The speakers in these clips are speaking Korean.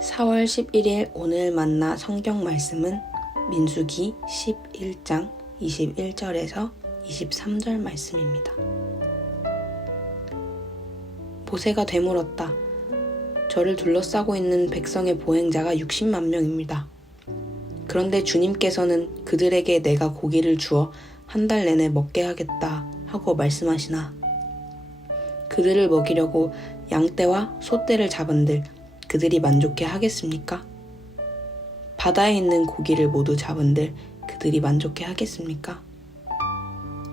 4월 11일 오늘 만나 성경 말씀은 민수기 11장 21절에서 23절 말씀입니다. 모세가 되물었다. 저를 둘러싸고 있는 백성의 보행자가 60만 명입니다. 그런데 주님께서는 그들에게 내가 고기를 주어 한 달 내내 먹게 하겠다 하고 말씀하시나 그들을 먹이려고 양떼와 소떼를 잡은들 그들이 만족해 하겠습니까? 바다에 있는 고기를 모두 잡은들 그들이 만족해 하겠습니까?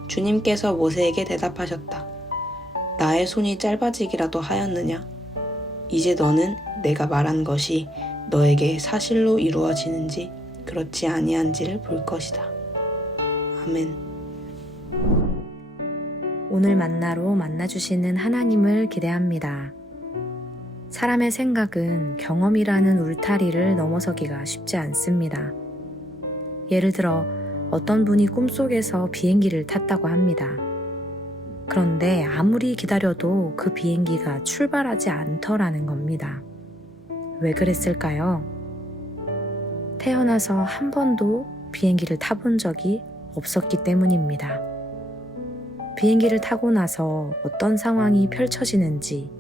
주님께서 모세에게 대답하셨다. 나의 손이 짧아지기라도 하였느냐? 이제 너는 내가 말한 것이 너에게 사실로 이루어지는지 그렇지 아니한지를 볼 것이다. 아멘. 오늘 만나로 만나주시는 하나님을 기대합니다. 사람의 생각은 경험이라는 울타리를 넘어서기가 쉽지 않습니다. 예를 들어 어떤 분이 꿈속에서 비행기를 탔다고 합니다. 그런데 아무리 기다려도 그 비행기가 출발하지 않더라는 겁니다. 왜 그랬을까요? 태어나서 한 번도 비행기를 타본 적이 없었기 때문입니다. 비행기를 타고 나서 어떤 상황이 펼쳐지는지,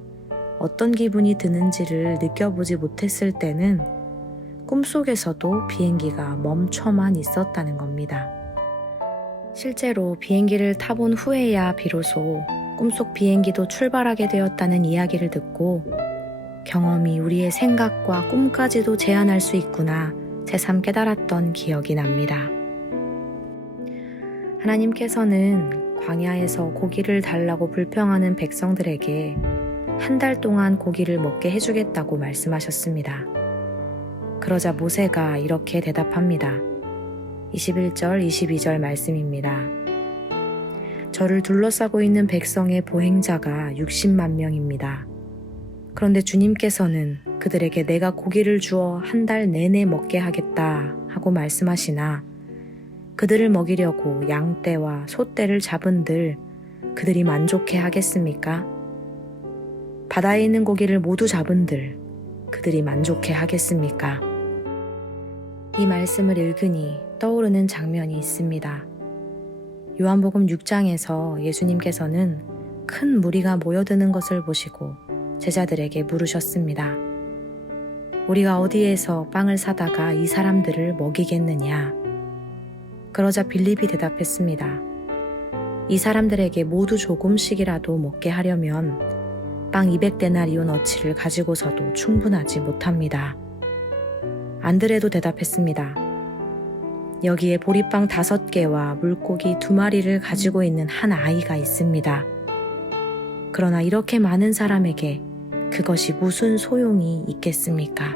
어떤 기분이 드는지를 느껴보지 못했을 때는 꿈속에서도 비행기가 멈춰만 있었다는 겁니다. 실제로 비행기를 타본 후에야 비로소 꿈속 비행기도 출발하게 되었다는 이야기를 듣고 경험이 우리의 생각과 꿈까지도 제한할 수 있구나 새삼 깨달았던 기억이 납니다. 하나님께서는 광야에서 고기를 달라고 불평하는 백성들에게 한 달 동안 고기를 먹게 해주겠다고 말씀하셨습니다. 그러자 모세가 이렇게 대답합니다. 21절, 22절 말씀입니다. 저를 둘러싸고 있는 백성의 보행자가 60만 명입니다. 그런데 주님께서는 그들에게 내가 고기를 주어 한 달 내내 먹게 하겠다 하고 말씀하시나 그들을 먹이려고 양떼와 소떼를 잡은들 그들이 만족해 하겠습니까? 바다에 있는 고기를 모두 잡은들 그들이 만족해 하겠습니까? 이 말씀을 읽으니 떠오르는 장면이 있습니다. 요한복음 6장에서 예수님께서는 큰 무리가 모여드는 것을 보시고 제자들에게 물으셨습니다. 우리가 어디에서 빵을 사다가 이 사람들을 먹이겠느냐? 그러자 빌립이 대답했습니다. 이 사람들에게 모두 조금씩이라도 먹게 하려면 빵 200데나리온어치를 가지고서도 충분하지 못합니다. 안드레도 대답했습니다. 여기에 보리빵 5개와 물고기 2마리를 가지고 있는 한 아이가 있습니다. 그러나 이렇게 많은 사람에게 그것이 무슨 소용이 있겠습니까?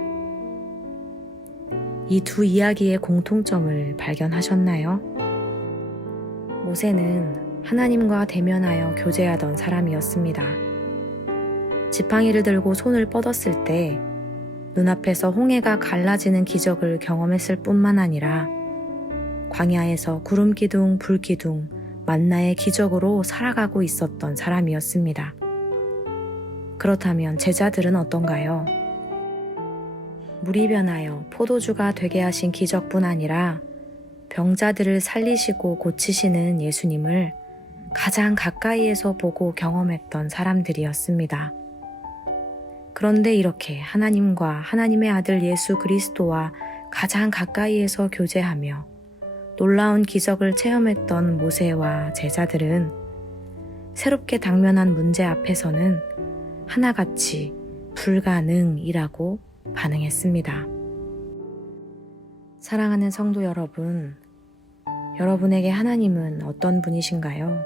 이 두 이야기의 공통점을 발견하셨나요? 모세는 하나님과 대면하여 교제하던 사람이었습니다. 지팡이를 들고 손을 뻗었을 때 눈앞에서 홍해가 갈라지는 기적을 경험했을 뿐만 아니라 광야에서 구름기둥, 불기둥, 만나의 기적으로 살아가고 있었던 사람이었습니다. 그렇다면 제자들은 어떤가요? 물이 변하여 포도주가 되게 하신 기적뿐 아니라 병자들을 살리시고 고치시는 예수님을 가장 가까이에서 보고 경험했던 사람들이었습니다. 그런데 이렇게 하나님과 하나님의 아들 예수 그리스도와 가장 가까이에서 교제하며 놀라운 기적을 체험했던 모세와 제자들은 새롭게 당면한 문제 앞에서는 하나같이 불가능이라고 반응했습니다. 사랑하는 성도 여러분, 여러분에게 하나님은 어떤 분이신가요?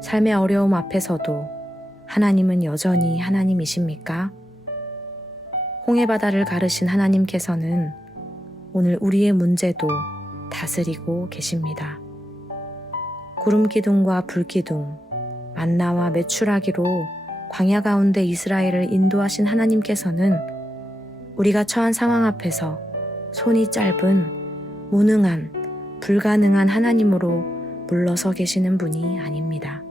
삶의 어려움 앞에서도 하나님은 여전히 하나님이십니까? 홍해바다를 가르신 하나님께서는 오늘 우리의 문제도 다스리고 계십니다. 구름기둥과 불기둥, 만나와 메추라기로 광야 가운데 이스라엘을 인도하신 하나님께서는 우리가 처한 상황 앞에서 손이 짧은, 무능한, 불가능한 하나님으로 물러서 계시는 분이 아닙니다.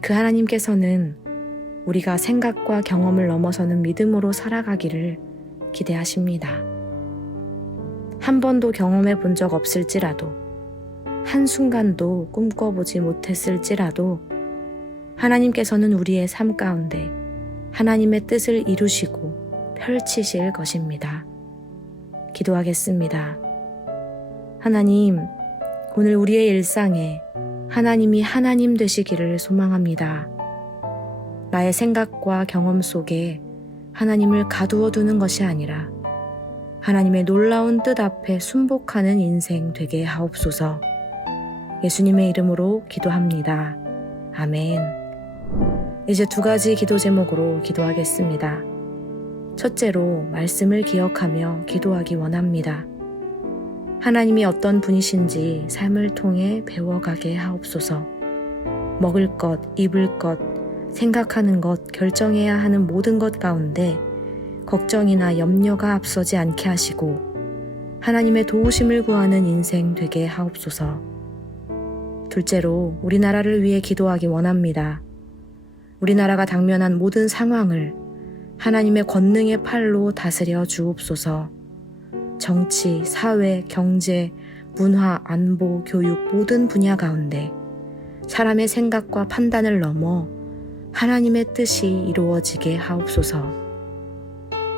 그 하나님께서는 우리가 생각과 경험을 넘어서는 믿음으로 살아가기를 기대하십니다. 한 번도 경험해 본 적 없을지라도, 한순간도 꿈꿔보지 못했을지라도 하나님께서는 우리의 삶 가운데 하나님의 뜻을 이루시고 펼치실 것입니다. 기도하겠습니다. 하나님, 오늘 우리의 일상에 하나님이 하나님 되시기를 소망합니다. 나의 생각과 경험 속에 하나님을 가두어 두는 것이 아니라 하나님의 놀라운 뜻 앞에 순복하는 인생 되게 하옵소서. 예수님의 이름으로 기도합니다. 아멘. 이제 2가지 기도 제목으로 기도하겠습니다. 첫째로 말씀을 기억하며 기도하기 원합니다. 하나님이 어떤 분이신지 삶을 통해 배워가게 하옵소서. 먹을 것, 입을 것, 생각하는 것, 결정해야 하는 모든 것 가운데 걱정이나 염려가 앞서지 않게 하시고 하나님의 도우심을 구하는 인생 되게 하옵소서. 둘째로 우리나라를 위해 기도하기 원합니다. 우리나라가 당면한 모든 상황을 하나님의 권능의 팔로 다스려 주옵소서. 정치, 사회, 경제, 문화, 안보, 교육 모든 분야 가운데 사람의 생각과 판단을 넘어 하나님의 뜻이 이루어지게 하옵소서.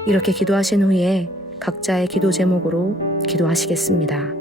이렇게 기도하신 후에 각자의 기도 제목으로 기도하시겠습니다.